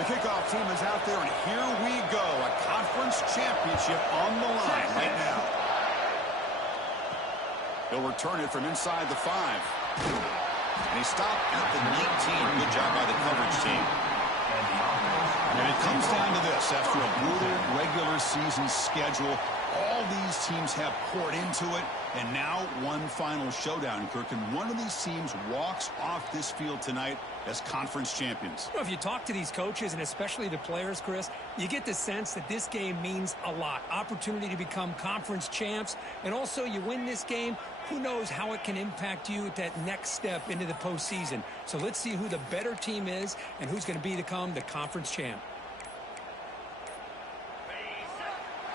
The kickoff team is out there, and here we go. A conference championship on the line right now. He'll return it from inside the 5. And he stopped at the 19. Good job by the coverage team. And it comes down to this. After a brutal regular season schedule, all these teams have poured into it, and now one final showdown, Kirk. And one of these teams walks off this field tonight as conference champions. Well, if you talk to these coaches, and especially the players, Chris, you get the sense that this game means a lot. Opportunity to become conference champs, and also you win this game, who knows how it can impact you at that next step into the postseason. So let's see who the better team is and who's going to become the conference champ.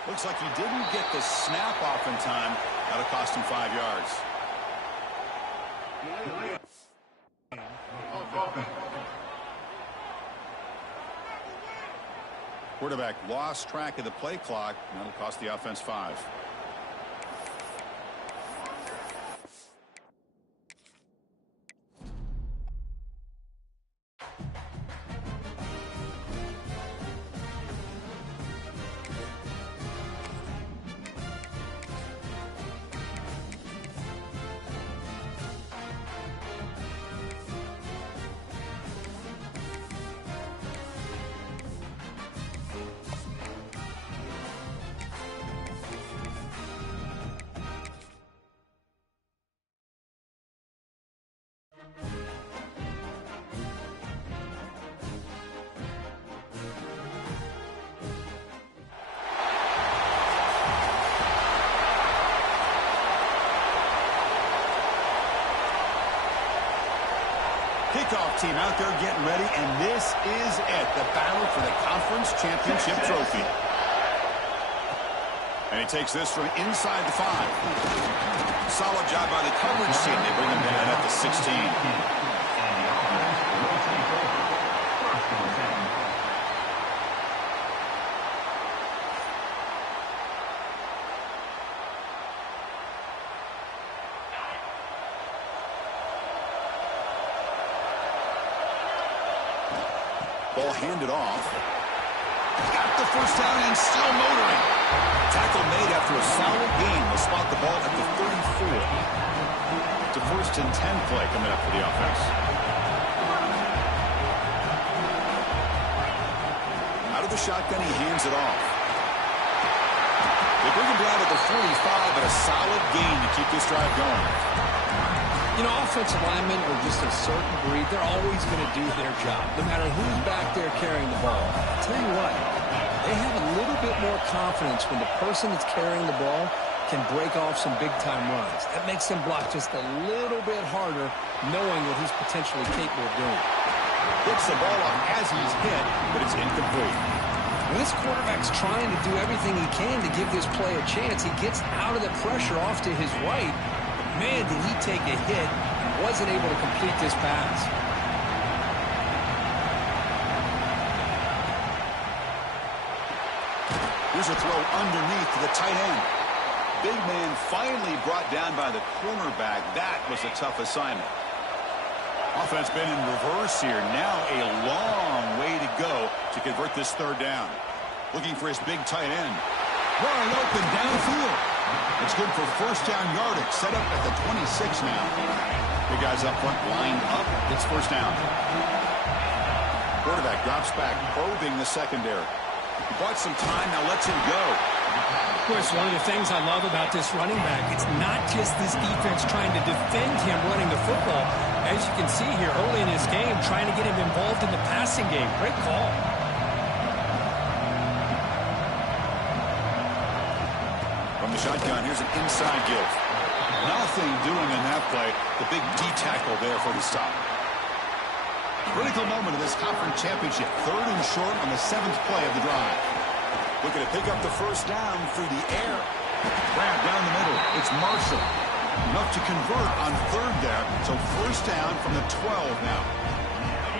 Looks like he didn't get the snap off in time. That'll cost him 5 yards. Quarterback lost track of the play clock. That'll cost the offense 5. Kickoff team out there getting ready, and this is it, the battle for the conference championship trophy. And he takes this from inside the 5. Solid job by the coverage team. They bring him down at the 16. Ball handed off. Got the first down and still motoring. Tackle made after a solid gain. Will spot the ball at the 34. It's a 1st and 10 play coming up for the offense. Out of the shotgun, he hands it off. They bring him down at the 45, but a solid gain to keep this drive going. You know, offensive linemen are just a certain breed. They're always going to do their job, no matter who's back there carrying the ball. I'll tell you what, they have a little bit more confidence when the person that's carrying the ball can break off some big-time runs. That makes them block just a little bit harder, knowing what he's potentially capable of doing. Picks the ball up as he's hit, but it's incomplete. When this quarterback's trying to do everything he can to give this play a chance, he gets out of the pressure off to his right. Man, did he take a hit and wasn't able to complete this pass. Here's a throw underneath to the tight end. Big man finally brought down by the cornerback. That was a tough assignment. Offense been in reverse here. Now a long way to go to convert this 3rd down. Looking for his big tight end. Wide open downfield. It's good for 1st down yardage. Set up at the 26 now. Big guys up front lined up. It's 1st down. Quarterback drops back, probing the secondary. He bought some time, now lets him go. Of course, one of the things I love about this running back, it's not just this defense trying to defend him running the football. As you can see here early in this game, trying to get him involved in the passing game. Great call. From the shotgun, here's an inside give. Nothing doing in that play. The big D tackle there for the stop. Critical moment of this conference championship. 3rd and short on the 7th play of the drive. Looking to pick up the 1st down through the air. Grab down the middle. It's Marshall. Enough to convert on 3rd there. So 1st down from the 12 now.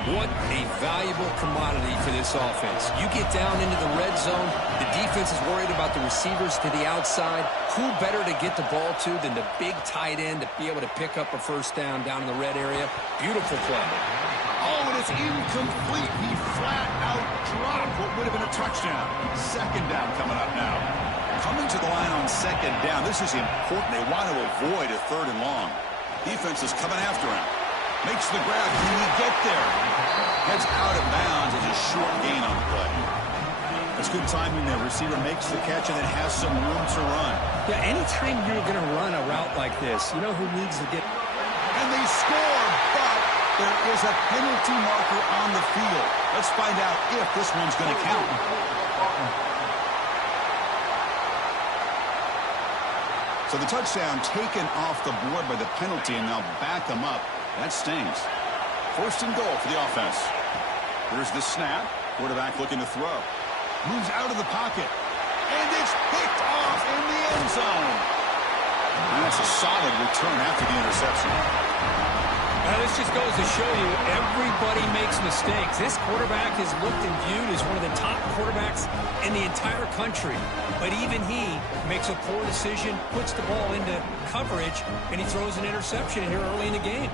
What a valuable commodity for this offense. You get down into the red zone, the defense is worried about the receivers to the outside. Who better to get the ball to than the big tight end to be able to pick up a 1st down in the red area? Beautiful play. Oh, and it's incomplete. He flat out dropped what would have been a touchdown. Second down coming up now. Coming to the line on second down. This is important. They want to avoid a third and long. Defense is coming after him. Makes the grab. Can he get there? Heads out of bounds as a short gain on the play. That's good timing there. Receiver makes the catch and then has some room to run. Yeah, anytime you're going to run a route like this, you know who needs to get... And they score, but there is a penalty marker on the field. Let's find out if this one's going to count. So the touchdown taken off the board by the penalty, and now back them up. That stings. First and goal for the offense. Here's the snap. Quarterback looking to throw. Moves out of the pocket. And it's picked off in the end zone. And that's a solid return after the interception. This just goes to show you everybody makes mistakes. This quarterback is looked and viewed as one of the top quarterbacks in the entire country. But even he makes a poor decision, puts the ball into coverage, and he throws an interception here early in the game.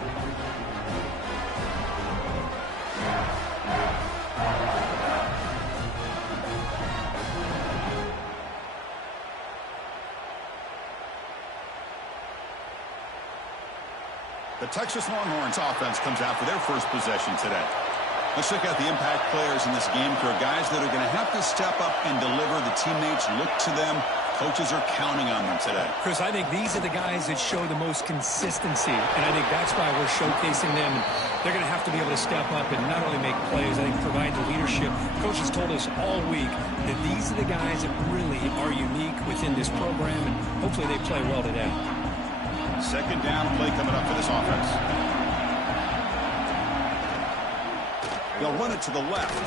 The Texas Longhorns offense comes out for their first possession today. Let's check out the impact players in this game crew. Guys that are going to have to step up and deliver. The teammates look to them. Coaches are counting on them today. Chris, I think these are the guys that show the most consistency, and I think that's why we're showcasing them. And they're going to have to be able to step up and not only make plays, I think provide the leadership. Coaches told us all week that these are the guys that really are unique within this program, and hopefully they play well today. Second down play coming up for this offense. They'll run it to the left.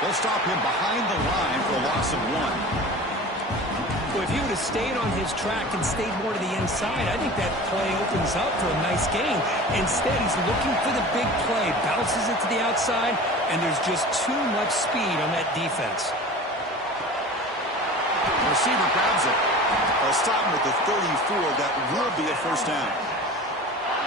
They'll stop him behind the line for a loss of 1. Well, if he would have stayed on his track and stayed more to the inside, I think that play opens up for a nice gain. Instead, he's looking for the big play, bounces it to the outside, and there's just too much speed on that defense. The receiver grabs it. They'll stop him at the 34. That will be a first down.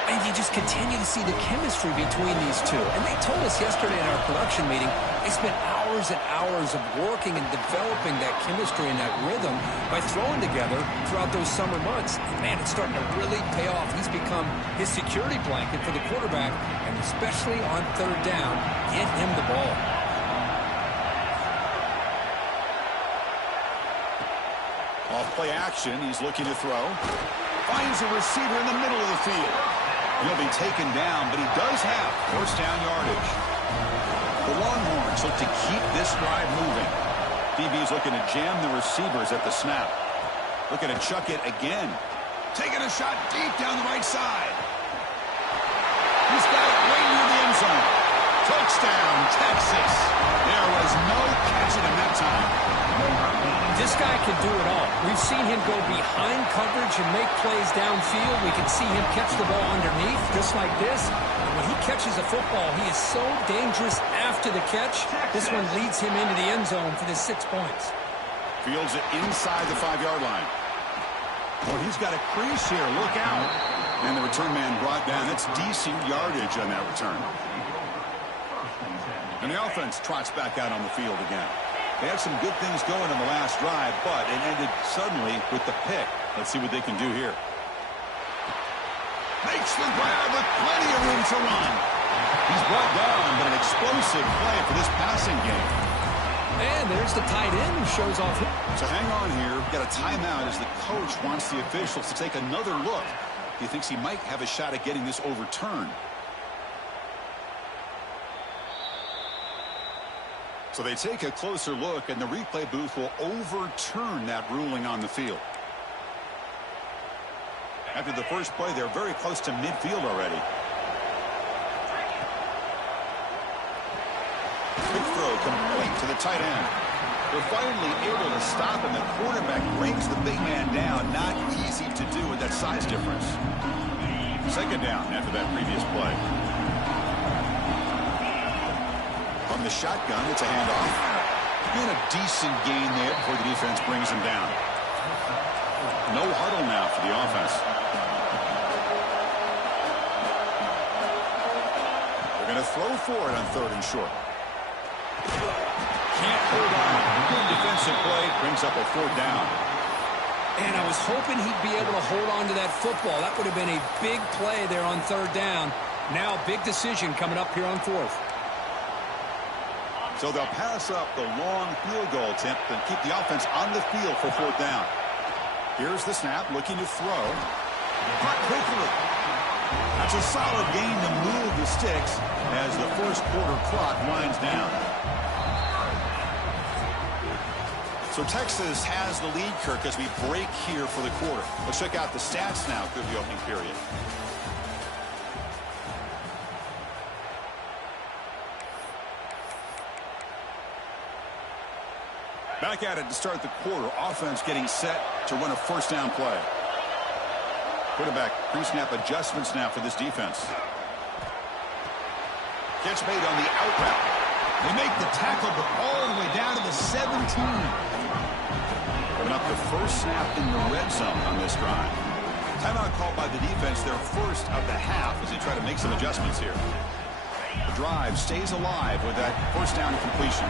And you just continue to see the chemistry between these two. And they told us yesterday in our production meeting, they spent hours and hours of working and developing that chemistry and that rhythm by throwing together throughout those summer months. And man, it's starting to really pay off. He's become his security blanket for the quarterback, and especially on third down, get him the ball. Off play action, he's looking to throw. Finds a receiver in the middle of the field. He'll be taken down, but he does have first down yardage. The Longhorns look to keep this drive moving. DB's looking to jam the receivers at the snap. Looking to chuck it again. Taking a shot deep down the right side. He's got it right near the end zone. Touchdown, Texas. There was no catching him that time. This guy can do it all. We've seen him go behind coverage and make plays downfield. We can see him catch the ball underneath, just like this. And when he catches a football, he is so dangerous after the catch. This one leads him into the end zone for the 6 points. Fields it inside the 5-yard line. Well, he's got a crease here. Look out. And the return man brought down. That's decent yardage on that return. And the offense trots back out on the field again. They had some good things going on the last drive, but it ended suddenly with the pick. Let's see what they can do here. Makes the grab with plenty of room to run. He's brought down, but an explosive play for this passing game. And there's the tight end who shows off. So hang on here. We've got a timeout as the coach wants the officials to take another look. He thinks he might have a shot at getting this overturned. So they take a closer look, and the replay booth will overturn that ruling on the field. After the first play, they're very close to midfield already. Quick throw complete to the tight end. They're finally able to stop him. The quarterback brings the big man down. Not easy to do with that size difference. Second down after that previous play. From the shotgun, it's a handoff. And a decent gain there before the defense brings him down. No huddle now for the offense. They're going to throw for it on 3rd and short. Can't hold on. Good defensive play. Brings up a 4th down. And I was hoping he'd be able to hold on to that football. That would have been a big play there on 3rd down. Now, big decision coming up here on 4th. So they'll pass up the long field goal attempt and keep the offense on the field for 4th down. Here's the snap, looking to throw. Caught quickly. That's a solid gain to move the sticks as the first quarter clock winds down. So Texas has the lead, Kirk, as we break here for the quarter. Let's check out the stats now through the opening period. Back at it to start the quarter. Offense getting set to run a 1st down play. Quarterback pre-snap adjustments now for this defense. Catch made on the out route. They make the tackle, but all the way down to the 17. Coming up the first snap in the red zone on this drive. Timeout called by the defense, their first of the half as they try to make some adjustments here. The drive stays alive with that 1st down completion.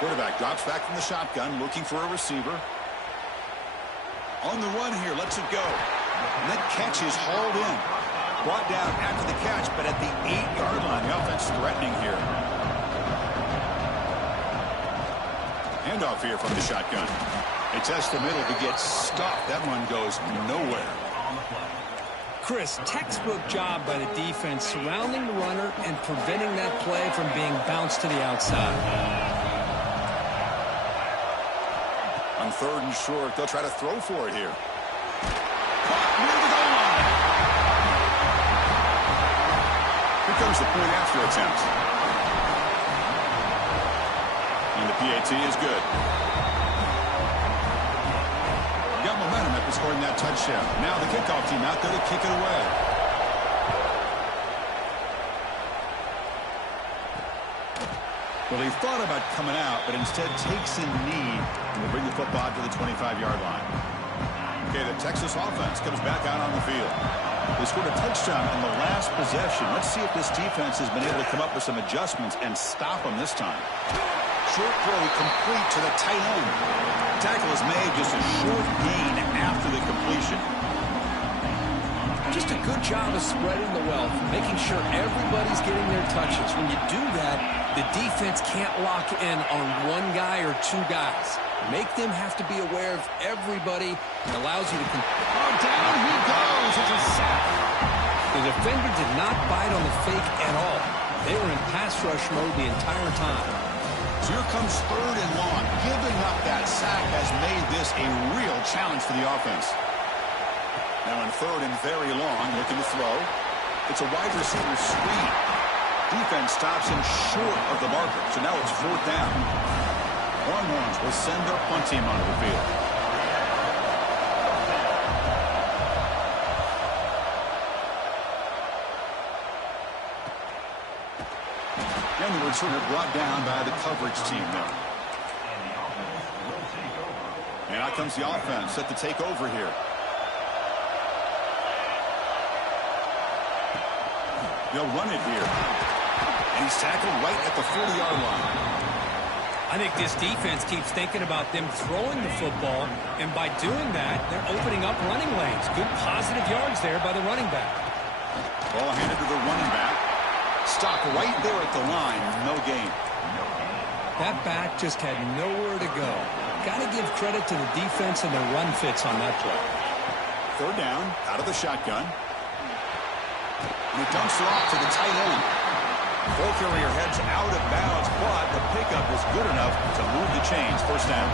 Quarterback drops back from the shotgun, looking for a receiver. On the run here, lets it go. And that catch is hauled in. Brought down after the catch, but at the 8-yard line, the offense threatening here. Handoff here from the shotgun. They test the middle to get stopped. That run goes nowhere. Chris, textbook job by the defense surrounding the runner and preventing that play from being bounced to the outside. On 3rd and short, they'll try to throw for it here. Caught near the goal line. Here comes the point after attempt. And the PAT is good. Got momentum after scoring that touchdown. Now the kickoff team out there to kick it away. Well, he thought about coming out, but instead takes a knee and will bring the football to the 25-yard line. Okay, the Texas offense comes back out on the field. They scored a touchdown on the last possession. Let's see if this defense has been able to come up with some adjustments and stop them this time. Short play complete to the tight end. Tackle is made, just a short gain after the completion. Just a good job of spreading the wealth, making sure everybody's getting their touches. When you do that, the defense can't lock in on one guy or 2 guys. Make them have to be aware of everybody. It allows you to... Oh, down he goes. It's a sack. The defender did not bite on the fake at all. They were in pass rush mode the entire time. So here comes 3rd and long. Giving up that sack has made this a real challenge for the offense. Now in 3rd and very long, looking to throw. It's a wide receiver screen. Defense stops him short of the marker. So now it's 4th down. Longhorns will send their punt team onto the field. And the returner brought down by the coverage team there. And out comes the offense set to take over here. They'll run it here. And he's tackled right at the 40-yard line. I think this defense keeps thinking about them throwing the football, and by doing that, they're opening up running lanes. Good positive yards there by the running back. Ball handed to the running back. Stop right there at the line. No gain. That back just had nowhere to go. Got to give credit to the defense and their run fits on that play. 3rd down, out of the shotgun. And he dumps it off to the tight end. Ball carrier heads out of bounds, but the pickup is good enough to move the chains. 1st down.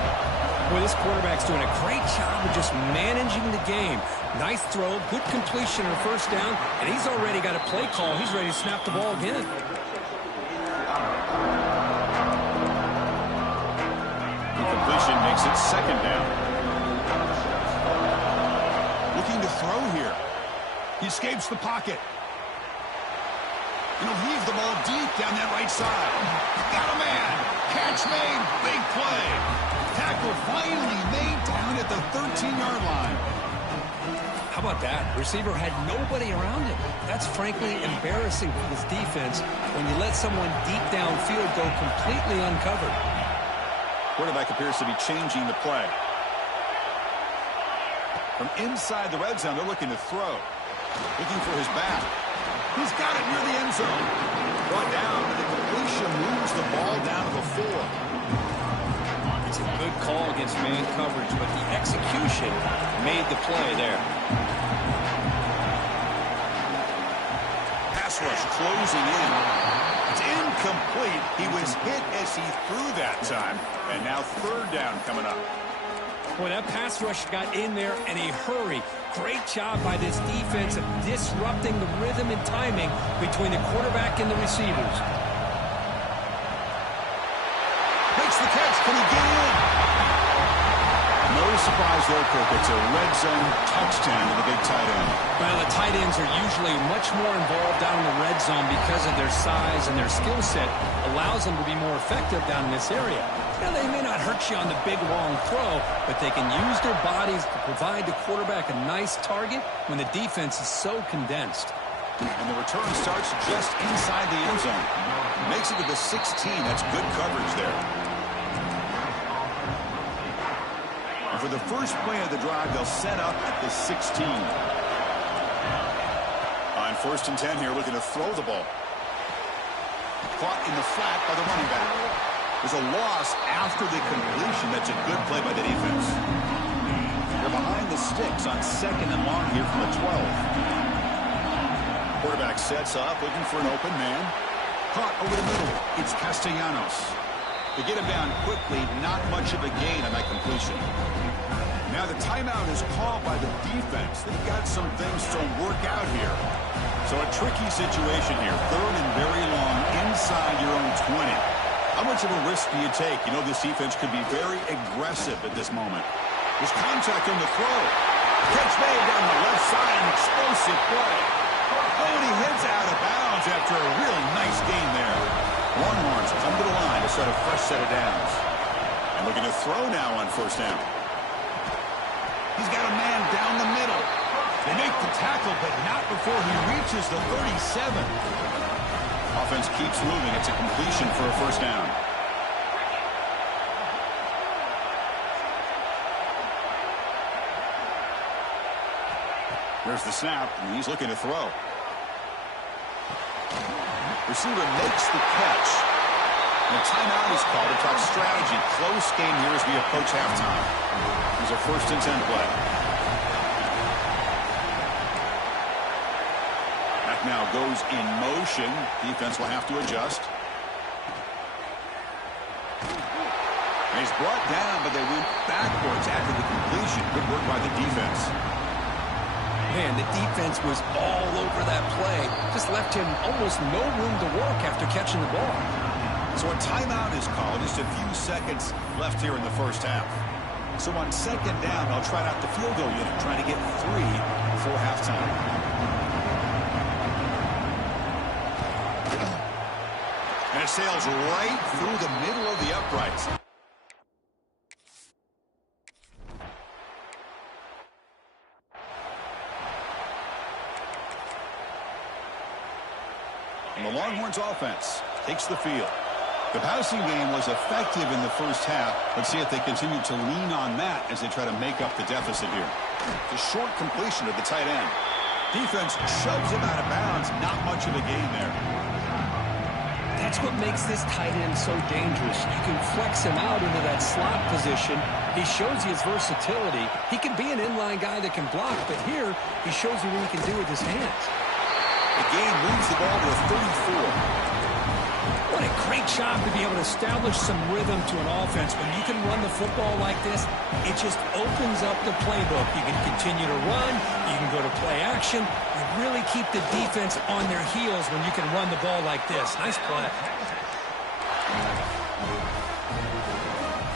Boy, this quarterback's doing a great job of just managing the game. Nice throw, good completion on 1st down, and he's already got a play call. He's ready to snap the ball again. The completion makes it 2nd down. Looking to throw here. He escapes the pocket. And he'll heave the ball deep down that right side. Got a man. Catch made. Big play. Tackle finally made down at the 13-yard line. How about that? Receiver had nobody around him. That's frankly embarrassing for this defense when you let someone deep downfield go completely uncovered. Quarterback appears to be changing the play. From inside the red zone, they're looking to throw. Looking for his back. He's got it near the end zone. Brought down, but the completion moves the ball down to the 4. It's a good call against man coverage, but the execution made the play there. Pass rush closing in. It's incomplete. He was hit as he threw that time. And now third down coming up. Boy, that pass rush got in there in a hurry. Great job by this defense of disrupting the rhythm and timing between the quarterback and the receivers. Makes the catch. Can he get in? No surprise there, Kirk. It's a red zone touchdown to the big tight end. Well, the tight ends are usually much more involved down in the red zone because of their size, and their skill set allows them to be more effective down in this area. Now, they may not hurt you on the big, long throw, but they can use their bodies to provide the quarterback a nice target when the defense is so condensed. And the return starts just inside the end zone. Makes it to the 16. That's good coverage there. And for the first play of the drive, they'll set up at the 16. On 1st and 10 here, looking to throw the ball. Caught in the flat by the running back. There's a loss after the completion. That's a good play by the defense. They're behind the sticks on 2nd and long here from the 12. Quarterback sets up, looking for an open man. Caught over the middle. It's Castellanos. They get him down quickly. Not much of a gain on that completion. Now the timeout is called by the defense. They've got some things to work out here. So a tricky situation here. 3rd and very long inside your own 20. How much of a risk do you take? You know this defense could be very aggressive at this moment. There's contact on the throw. Catch made down the left side. An explosive play. Oh, and he heads out of bounds after a really nice gain there. Longhorns come to the line to set a fresh set of downs. And looking to throw now on 1st down. He's got a man down the middle. They make the tackle, but not before he reaches the 37. Offense keeps moving. It's a completion for a 1st down. There's the snap, and he's looking to throw. Receiver makes the catch. And a timeout is called to talk strategy. Close game here as we approach halftime. Here's a 1st and 10 play. Now goes in motion. Defense will have to adjust. And he's brought down, but they went backwards after the completion. Good work by the defense. Man, the defense was all over that play. Just left him almost no room to work after catching the ball. So a timeout is called. Just a few seconds left here in the 1st half. So on 2nd down, they'll try out the field goal unit, trying to get 3 before halftime. And it sails right through the middle of the uprights. And the Longhorns offense takes the field. The passing game was effective in the 1st half. Let's see if they continue to lean on that as they try to make up the deficit here. The short completion of the tight end. Defense shoves him out of bounds. Not much of a gain there. That's what makes this tight end so dangerous. You can flex him out into that slot position. He shows you his versatility. He can be an inline guy that can block, but here he shows you what he can do with his hands. The game moves the ball to a 34. What a great job to be able to establish some rhythm to an offense. When you can run the football like this, it just opens up the playbook. You can continue to run. You can go to play action. You really keep the defense on their heels when you can run the ball like this. Nice play.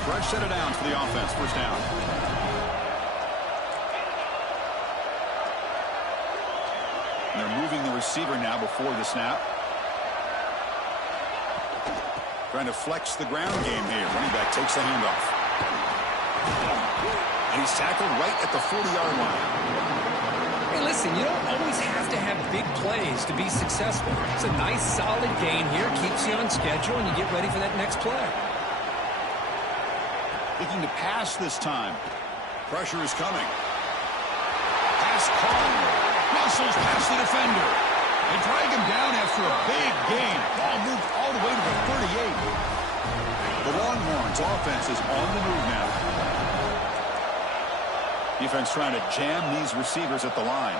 Fresh set of downs for the offense. 1st down. And they're moving the receiver now before the snap. Trying to flex the ground game here. Running back takes the handoff. And he's tackled right at the 40-yard line. listen, you don't always have to have big plays to be successful. It's a nice, solid gain here. Keeps you on schedule, and you get ready for that next play. Looking to pass this time. Pressure is coming. Pass caught. Muscles past the defender. They drag him down after a big gain. Ball moved all the way to the 38. The Longhorns offense is on the move now. Defense trying to jam these receivers at the line.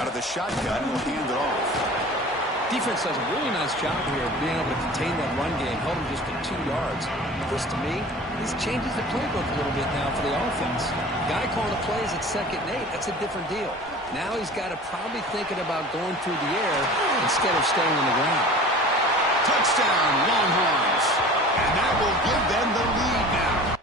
Out of the shotgun, he'll hand it off. Defense does a really nice job here of being able to contain that run game, held him just to 2 yards. This, to me, this changes the playbook a little bit now for the offense. The guy calling the plays at 2nd and 8, that's a different deal. Now he's got to probably thinking about going through the air instead of staying on the ground. Touchdown, Longhorns. And that will give them the lead now.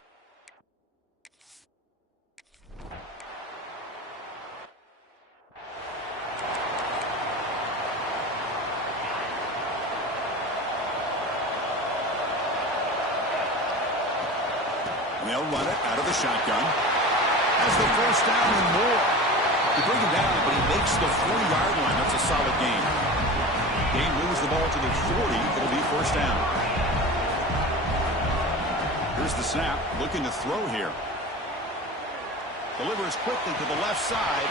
They'll run it out of the shotgun. Has the first down and more. You bring him down, but he makes the 40-yard line. That's a solid gain. Gain moves the ball to the 40. It'll be first down. Here's the snap. Looking to throw here. Delivers quickly to the left side.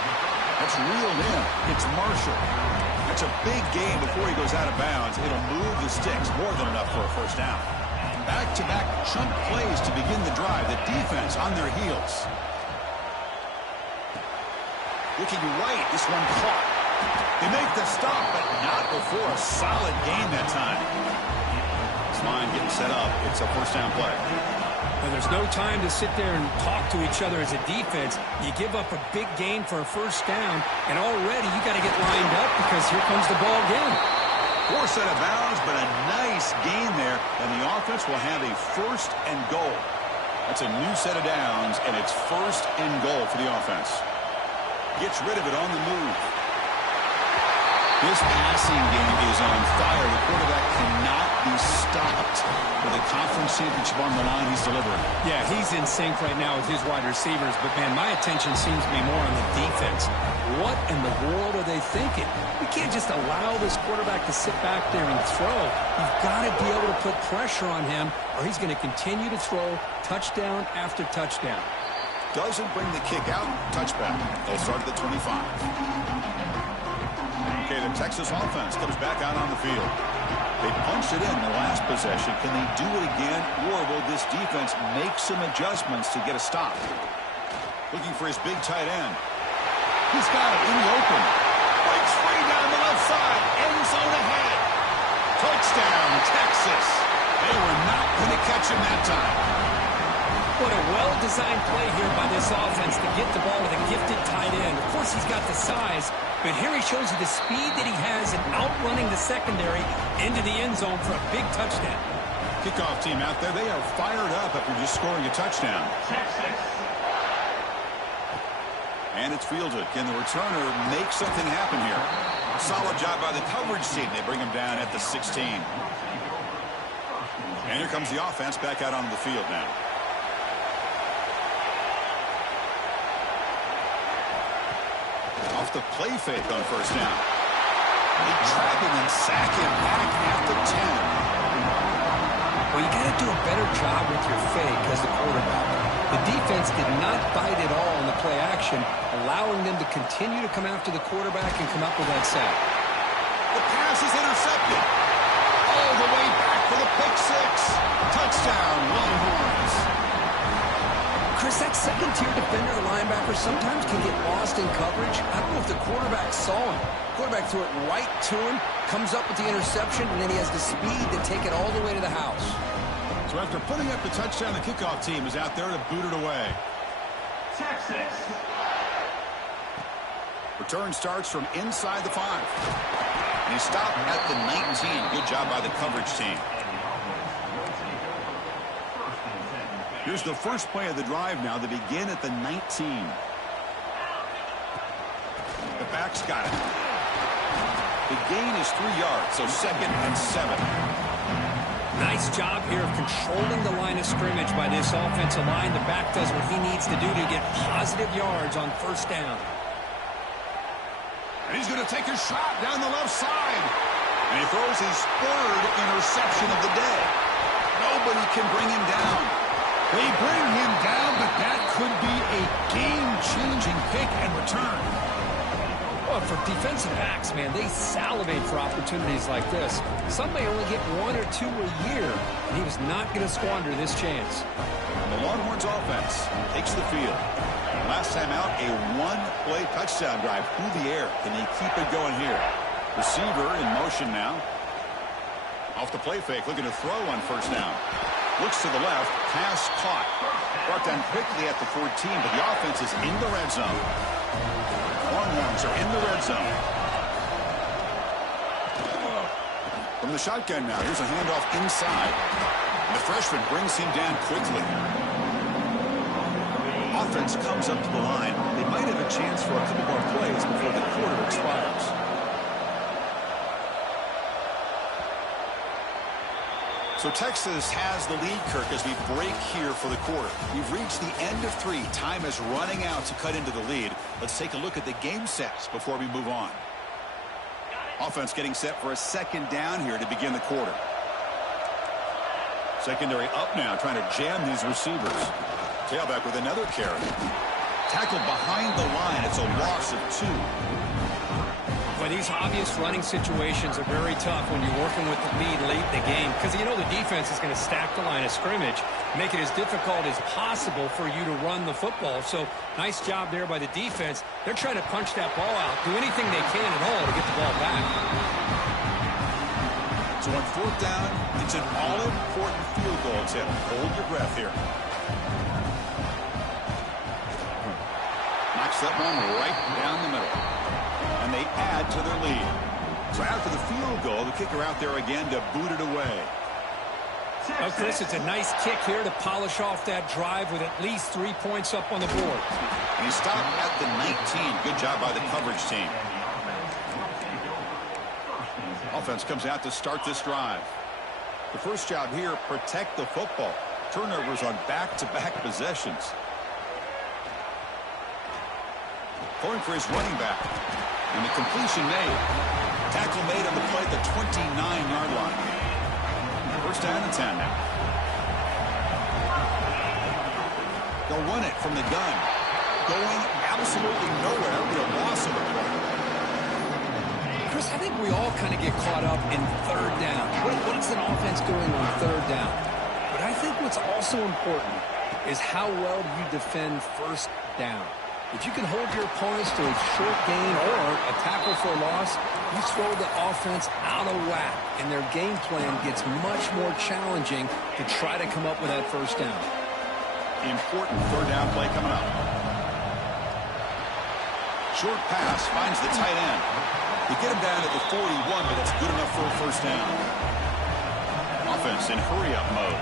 That's reeled in. It's Marshall. That's a big gain before he goes out of bounds. It'll move the sticks. More than enough for a first down. Back-to-back chunk plays to begin the drive. The defense on their heels. Looking right, this one caught. They make the stop, but not before a solid gain that time. This line getting set up. It's a first down play. And there's no time to sit there and talk to each other as a defense. You give up a big gain for a first down, and already you got to get lined up because here comes the ball again. Forced out of bounds, but a nice gain there, and the offense will have a first and goal. That's a new set of downs, and it's first and goal for the offense. Gets rid of it on the move. This passing game is on fire. The quarterback cannot be stopped. With a conference championship on the line, he's delivering. Yeah, he's in sync right now with his wide receivers, but, man, my attention seems to be more on the defense. What in the world are they thinking? We can't just allow this quarterback to sit back there and throw. You've got to be able to put pressure on him, or he's going to continue to throw touchdown after touchdown. Doesn't bring the kick out. Touchback. They'll start at the 25. Okay, the Texas offense comes back out on the field. They punched it in the last possession. Can they do it again, or will this defense make some adjustments to get a stop? Looking for his big tight end. He's got it in the open. Breaks free down the left side. End zone ahead. Touchdown, Texas. They were not going to catch him that time. What a well-designed play here by this offense to get the ball with a gifted tight end. Of course, he's got the size, but here he shows you the speed that he has in outrunning the secondary into the end zone for a big touchdown. Kickoff team out there, they are fired up after just scoring a touchdown. And it's fielded. Can the returner make something happen here? Solid job by the coverage team. They bring him down at the 16. And here comes the offense back out onto the field now. Off the play fake on first down. They trap him and sack him back at the 10. Well, you got to do a better job with your fake as the quarterback. The defense did not bite at all in the play action, allowing them to continue to come after the quarterback and come up with that sack. The pass is intercepted. All the way back for the pick six. Touchdown, Longhorns. Chris, that second-tier defender, the linebacker, sometimes can get lost in coverage. I don't know if the quarterback saw him. Quarterback threw it right to him, comes up with the interception, and then he has the speed to take it all the way to the house. So after putting up the touchdown, the kickoff team is out there to boot it away. Texas. Return starts from inside the 5. And he stopped at the 19. Good job by the coverage team. Here's the first play of the drive now. They begin at the 19. The back's got it. The gain is 3 yards, so 2nd and 7. Nice job here of controlling the line of scrimmage by this offensive line. The back does what he needs to do to get positive yards on first down. And he's going to take a shot down the left side. And he throws his third interception of the day. Nobody can bring him down. They bring him down, but that could be a game-changing pick and return. Well, for defensive backs, man, they salivate for opportunities like this. Some may only get 1 or 2 a year, and he was not going to squander this chance. The Longhorns offense takes the field. Last time out, a one-play touchdown drive through the air. Can they keep it going here? Receiver in motion now. Off the play fake, looking to throw on first down. Looks to the left, pass caught. Brought down quickly at the 14, but the offense is in the red zone. Longhorns are in the red zone. From the shotgun now, here's a handoff inside. And the freshman brings him down quickly. Offense comes up to the line. They might have a chance for a couple more plays before the quarter expires. So Texas has the lead, Kirk, as we break here for the quarter. We've reached the end of 3. Time is running out to cut into the lead. Let's take a look at the game sets before we move on. Offense getting set for a second down here to begin the quarter. Secondary up now, trying to jam these receivers. Tailback with another carry. Tackled behind the line. It's a loss of 2. But these obvious running situations are very tough when you're working with the lead late in the game, because you know the defense is going to stack the line of scrimmage, make it as difficult as possible for you to run the football. So nice job there by the defense. They're trying to punch that ball out, do anything they can at all to get the ball back. So on fourth down, it's an all-important field goal attempt. Hold your breath here. Knocks that one right down the middle. And they add to their lead. So after the field goal, the kicker out there again to boot it away. Oh, Chris, it's a nice kick here to polish off that drive with at least 3 points up on the board. And he stopped at the 19. Good job by the coverage team. Offense comes out to start this drive. The first job here, protect the football. Turnovers on back-to-back possessions. Going for his running back. And the completion made. Tackle made on the play at the 29-yard line. First down and 10 now. They'll run it from the gun. Going absolutely nowhere with a loss of the play. Chris, I think we all kind of get caught up in third down. What is an offense doing on third down? But I think what's also important is how well do you defend first down. If you can hold your opponents to a short gain or a tackle for a loss, you throw the offense out of whack, and their game plan gets much more challenging to try to come up with that first down. Important third down play coming up. Short pass finds the tight end. You get him down at the 41, but it's good enough for a first down. Offense in hurry-up mode.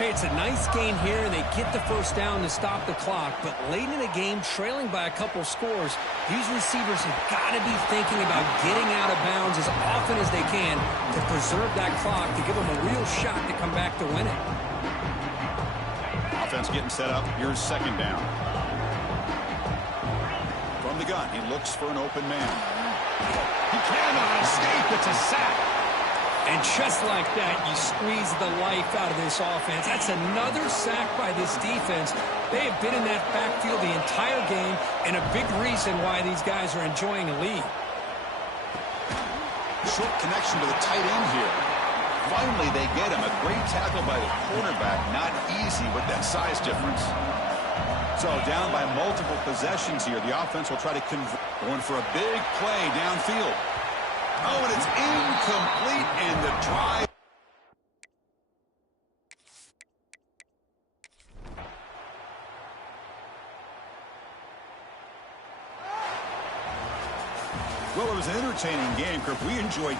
Hey, it's a nice gain here, and they get the first down to stop the clock. But late in the game, trailing by a couple scores, these receivers have got to be thinking about getting out of bounds as often as they can to preserve that clock, to give them a real shot to come back to win it. Offense getting set up. Here's second down. From the gun, he looks for an open man. He cannot escape. It's a sack. And just like that, you squeeze the life out of this offense. That's another sack by this defense. They have been in that backfield the entire game, and a big reason why these guys are enjoying a lead. Short connection to the tight end here. Finally, they get him. A great tackle by the cornerback. Not easy with that size difference. So down by multiple possessions here. The offense will try to convert. Going for a big play downfield. Oh, and it's incomplete, and the drive. Well, it was an entertaining game, Kirk. We enjoyed